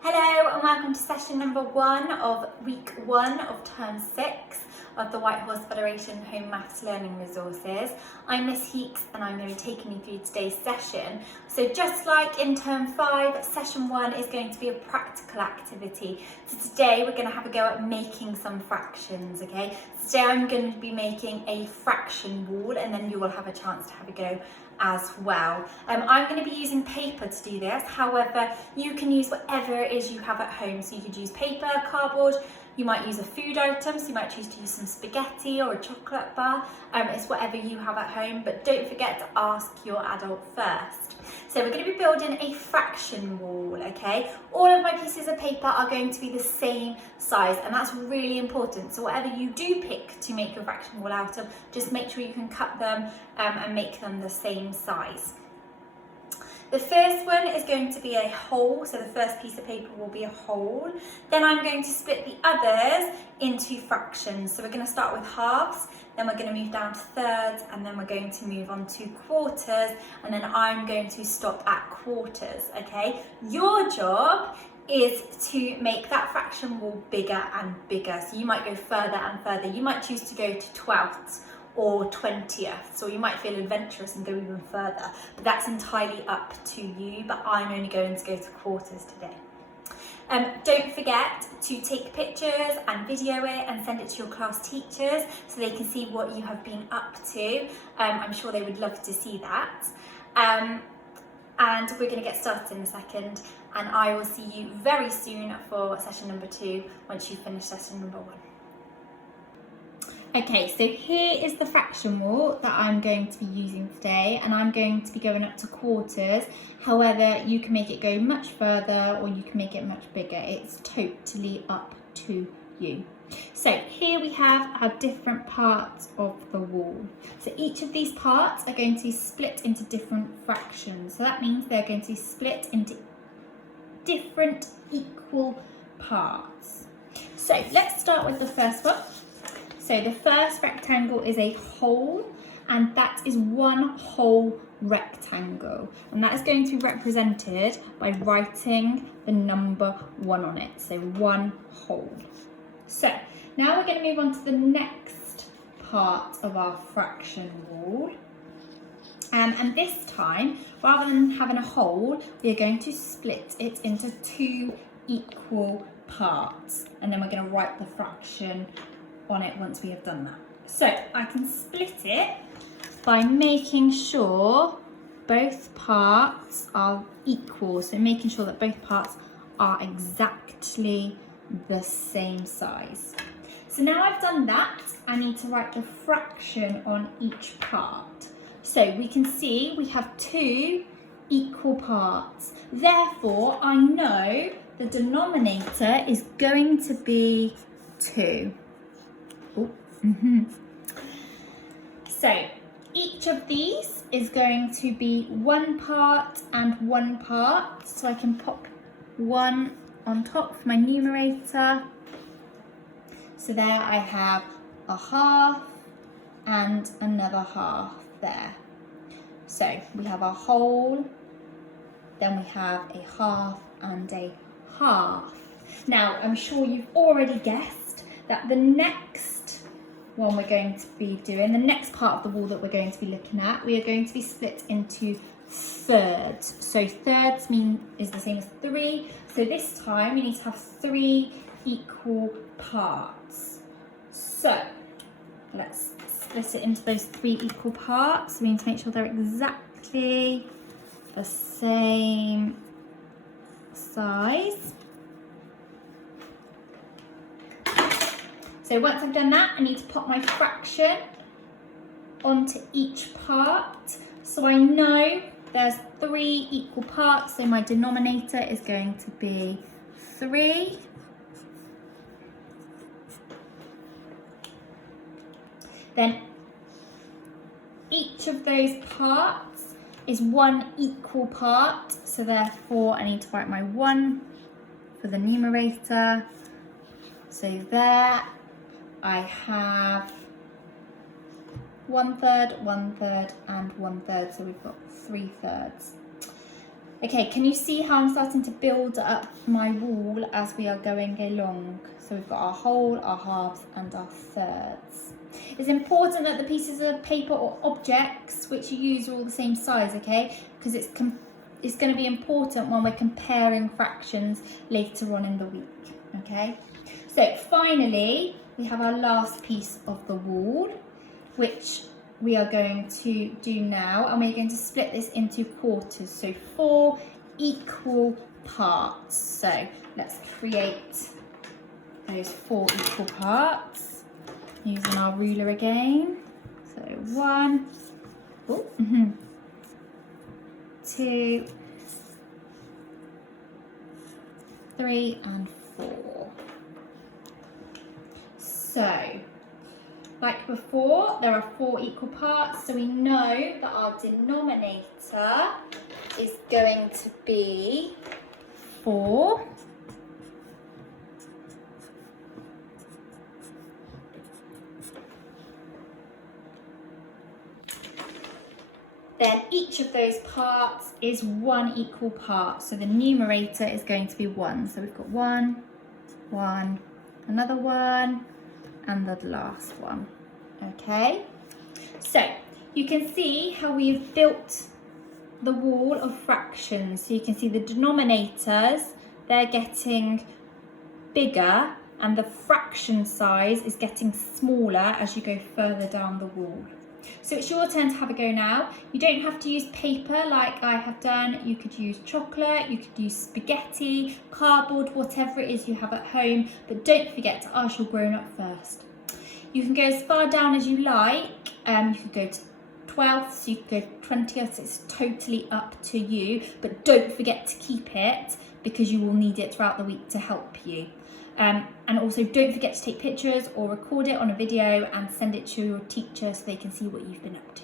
Hello and welcome to session number 1 of week 1 of term 6 of the White Horse Federation Home Maths Learning Resources. I'm Miss Heeks and I'm going to be taking you through today's session. So just like in term 5, session 1 is going to be a practical activity. So today we're going to have a go at making some fractions, okay? Today I'm going to be making a fraction wall and then you will have a chance to have a go as well. I'm going to be using paper to do this, however you can use whatever it is you have at home. So you could use paper, cardboard, you might use a food item, so you might choose to use some spaghetti or a chocolate bar. It's whatever you have at home, but don't forget to ask your adult first. So we're going to be building a fraction wall, okay? All of my pieces of paper are going to be the same size, and that's really important. So whatever you do pick to make your fraction wall out of, just make sure you can cut them and make them the same size. The first one is going to be a whole, so the first piece of paper will be a whole. Then I'm going to split the others into fractions. So we're going to start with halves, then we're going to move down to thirds, and then we're going to move on to quarters, and then I'm going to stop at quarters, okay? Your job is to make that fraction wall bigger and bigger. So you might go further and further. You might choose to go to 12ths or 20ths, or you might feel adventurous and go even further, but that's entirely up to you. But I'm only going to go to quarters today. Don't forget to take pictures and video it and send it to your class teachers so they can see what you have been up to. I'm sure they would love to see that. And we're going to get started in a second, and I will see you very soon for session number 2 once you finish session number 1. Okay, so here is the fraction wall that I'm going to be using today, and I'm going to be going up to quarters. However, you can make it go much further or you can make it much bigger. It's totally up to you. So here we have our different parts of the wall. So each of these parts are going to be split into different fractions. So that means they're going to be split into different equal parts. So let's start with the first one. So the first rectangle is a whole, and that is one whole rectangle. And that is going to be represented by writing the number 1 on it. So one whole. So now we're going to move on to the next part of our fraction wall. And this time, rather than having a whole, we are going to split it into 2 equal parts. And then we're going to write the fraction on it once we have done that. So I can split it by making sure both parts are equal. So making sure that both parts are exactly the same size. So now I've done that, I need to write the fraction on each part. So we can see we have 2 equal parts. Therefore, I know the denominator is going to be 2. So each of these is going to be 1 part and 1 part. So I can pop 1 on top for my numerator. So there I have a half and another half there. So we have a whole, then we have a half and a half. Now I'm sure you've already guessed that the next one we're going to be doing, the next part of the wall that we're going to be looking at, we are going to be split into thirds. So thirds is the same as 3. So this time we need to have 3 equal parts. So let's split it into those 3 equal parts. We need to make sure they're exactly the same size. So once I've done that, I need to pop my fraction onto each part. So I know there's 3 equal parts, so my denominator is going to be 3. Then each of those parts is 1 equal part, so therefore I need to write my 1 for the numerator. So there I have 1/3, 1/3 and 1/3, so we've got 3/3. Okay, can you see how I'm starting to build up my wall as we are going along? So we've got our whole, our halves and our thirds. It's important that the pieces of paper or objects which you use are all the same size, okay? Because it's going to be important when we're comparing fractions later on in the week, okay? So finally, we have our last piece of the wall, which we are going to do now, and we're going to split this into quarters, so 4 equal parts. So let's create those 4 equal parts using our ruler again. So 1, 2, 3 and 4. So like before, there are 4 equal parts, so we know that our denominator is going to be 4. Then each of those parts is 1 equal part, so the numerator is going to be 1. So we've got 1, 1, another 1, and the last one. Okay, so you can see how we've built the wall of fractions. So you can see the denominators, they're getting bigger, and the fraction size is getting smaller as you go further down the wall. So it's your turn to have a go now. You don't have to use paper like I have done. You could use chocolate, you could use spaghetti, cardboard, whatever it is you have at home, but don't forget to ask your grown-up first. You can go as far down as you like. You could go to 12ths, you could go 20ths, it's totally up to you, but don't forget to keep it because you will need it throughout the week to help you. And also don't forget to take pictures or record it on a video and send it to your teacher so they can see what you've been up to.